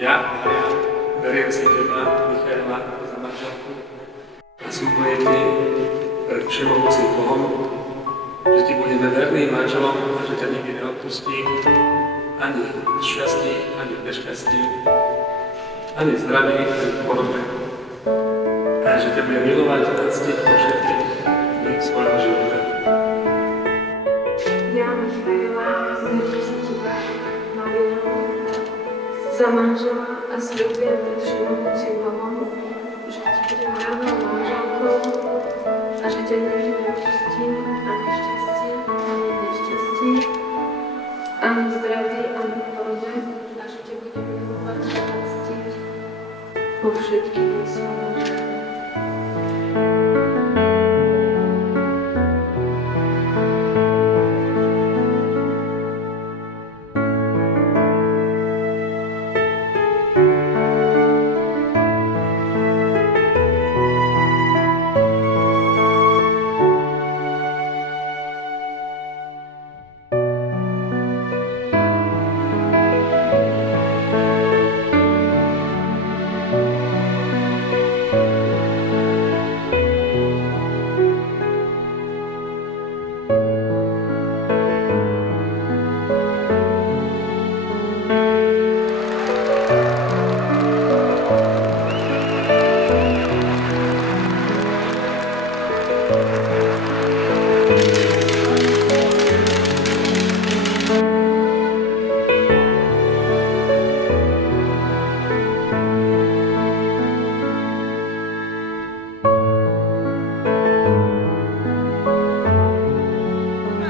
Ja, Marián, beriem si teba, Michaela, za manželku a sľubujem ti pred všemohúcim Bohom, že ti budeme verným manželom a že ťa nikdy neodpustím, ani v šťastí, ani v nešťastí, ani v zdraví, ani v chorobe. A že ťa budem milovať a ctiť po všetkých dňoch svojho života. Ja, Michaela, beriem si teba, Mariánu, za manžela a sľubujem pred všemohúcim Bohom, že ti budem vernou manželkou a že ťa nikdy neopustím, ani v šťastí, ani v nešťastí, ani v zdraví, ani v chorobe, a že ťa budem milovať a ctiť po všetky dni svojho života.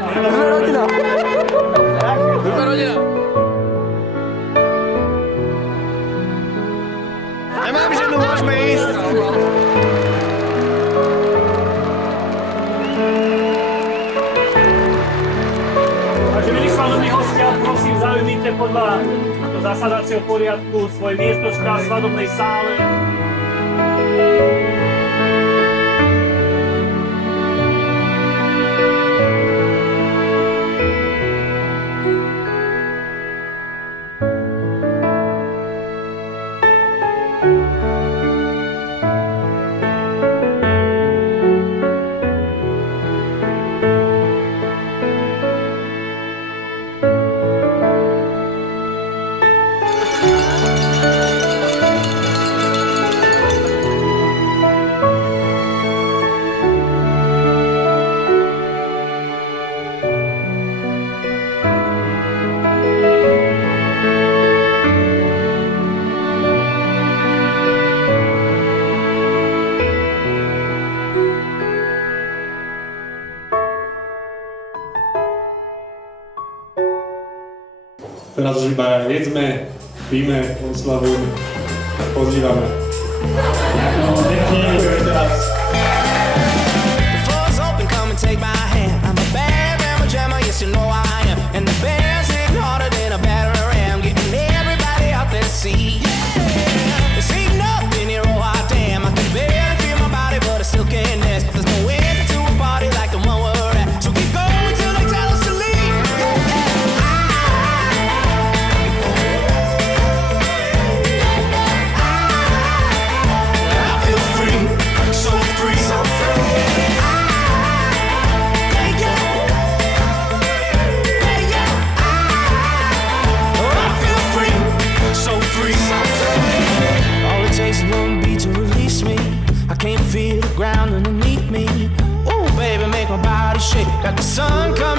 Super rodina! Nemám ženu, môžeme ísť! Takže milí slavní hostia, prosím, zaujmite podľa zasadacieho poriadku svoje miestočka v svadobnej sále. Teraz už iba jedzme, píme, oslavujeme a pozývame. Ďakujem teraz. The floor's open, come and take my hand. I'm a bad man, jammer, yes you know I am. And the band's hitting harder than a battering ram, getting everybody out there to see. Yeah. It's heating up in here, oh hot damn. I can barely feel my body, but I still can't dance. There's no end to a party like the one we're at. So keep going till they tell us to leave. Can't feel the ground underneath me. Ooh, baby, make my body shake. Got the sun coming.